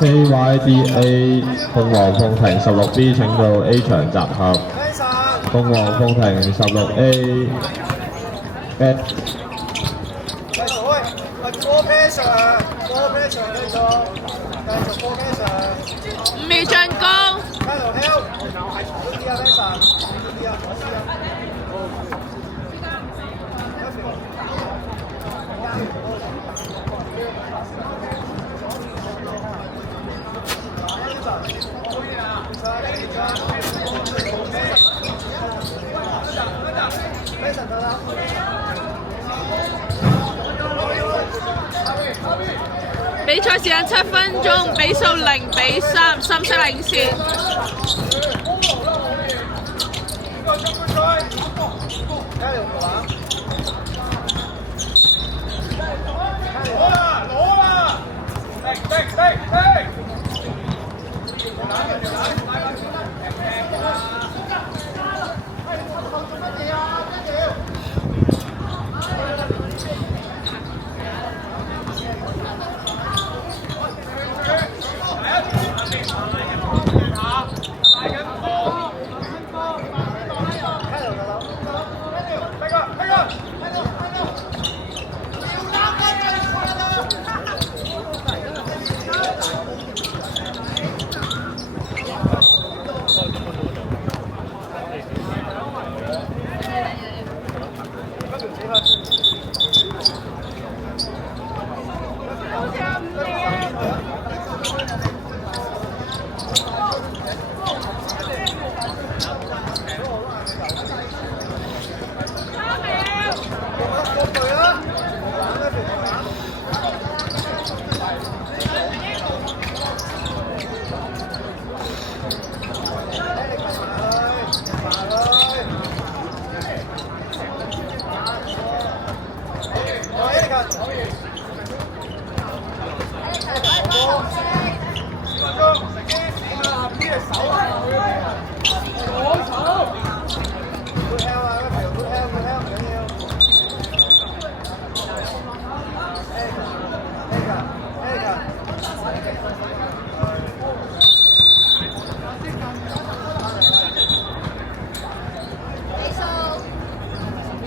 KYDA 鳳凰鳳亭16B 請到 A 場集合。鳳凰鳳亭16A F。5秒進攻。比賽時間7分鐘，比數0-3，深色領先。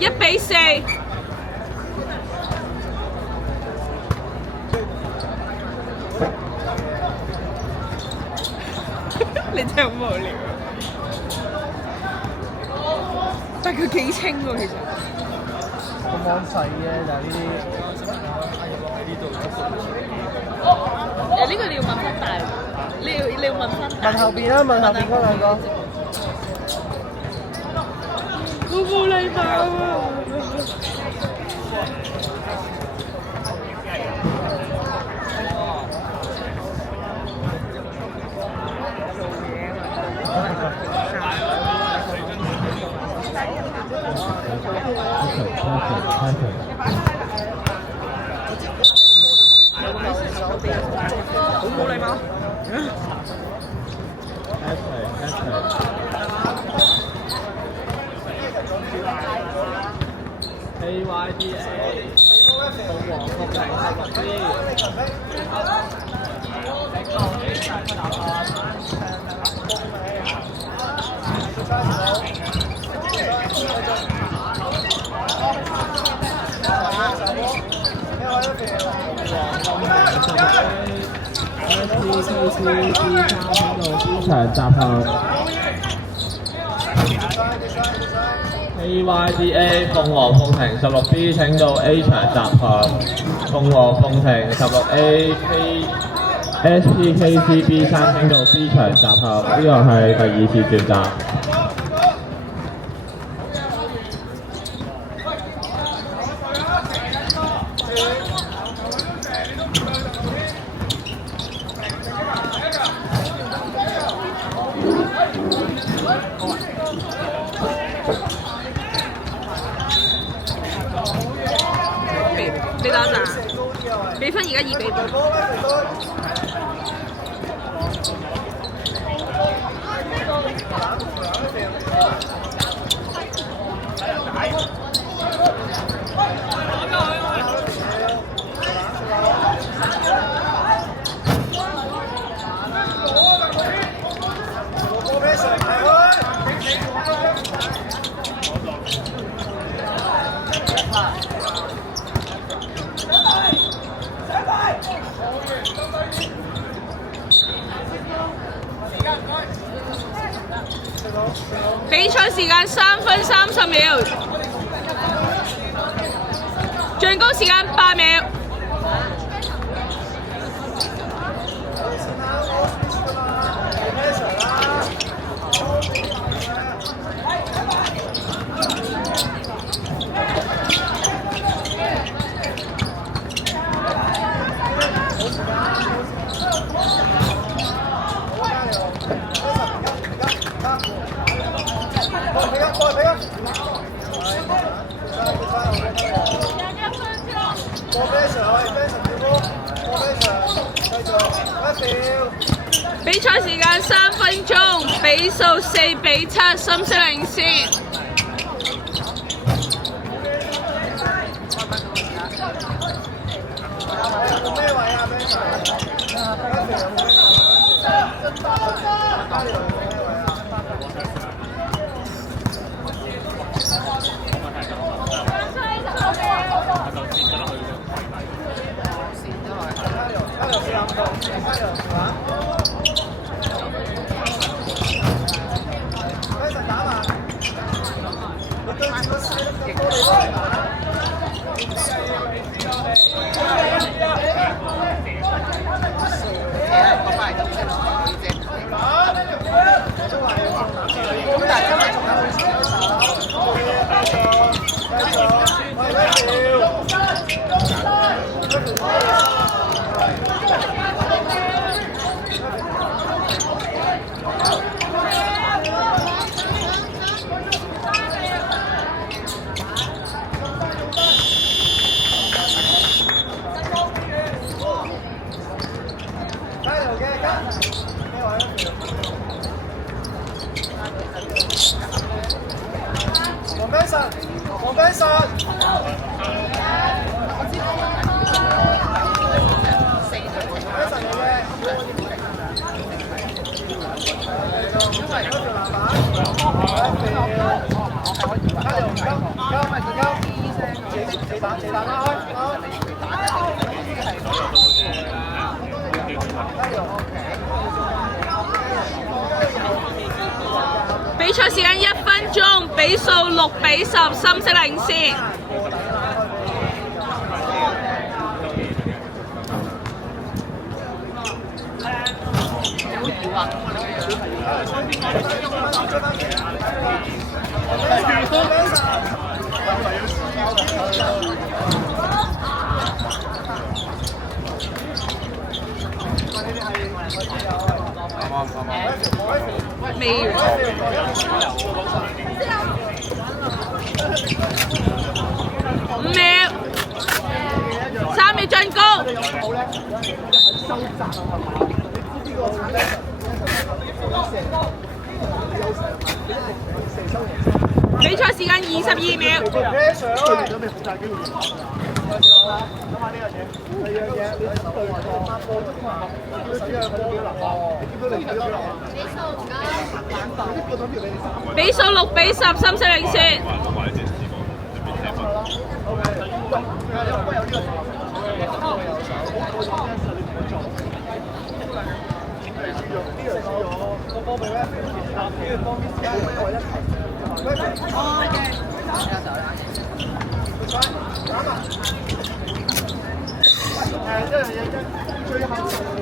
1-4。你真係好無聊，但係佢幾清喎，其實。個網細嘅就係呢啲。呢度呢個你要問翻大，你要問翻大。問後邊啦，問後邊嗰兩個。好冇禮貌啊！好冇禮貌。AYDA 鳳凰福庭場集合。AYDA 鳳凰鳳庭16B 請到 A 場集合，鳳凰鳳庭16A SPKCB 3請到 B 場集合，呢個係第2次召集。你打咋？比分而家2比0。比賽時間3分30秒，最高時間8秒。比賽時間3分鐘，比數4比7，深色領先。黃炳實，比賽時間1分鐘，比數6比10，深色領先。未完。5秒，3秒進攻。比賽時間22秒。比數6-10，深色領先。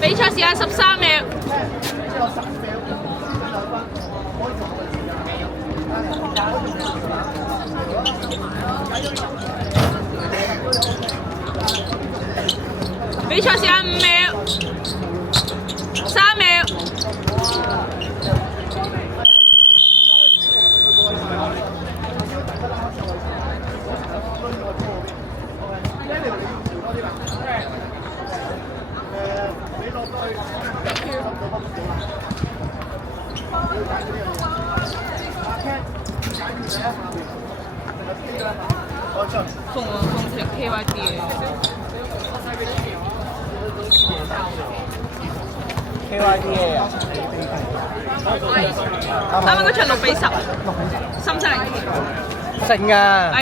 比賽時間13秒。比賽時間5秒。3秒。鳳凰鳳城 KYD 嘅。KYD 啊！啱啱嗰場6-10，深色領先。勝啊！係，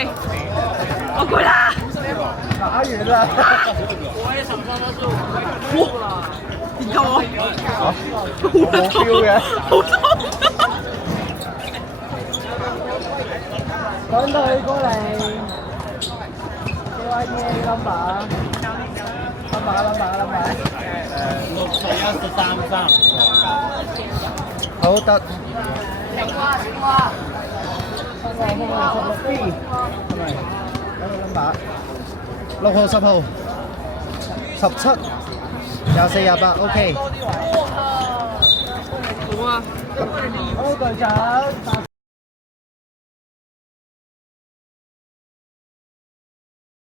我攰啦。打完啦！哇！研究我。冇 feel 嘅。好痛。趕隊過嚟 ，KYD number。好得。16B 係咪？有個 number。6號、10號、17、24、28，OK。好啊。好，隊長。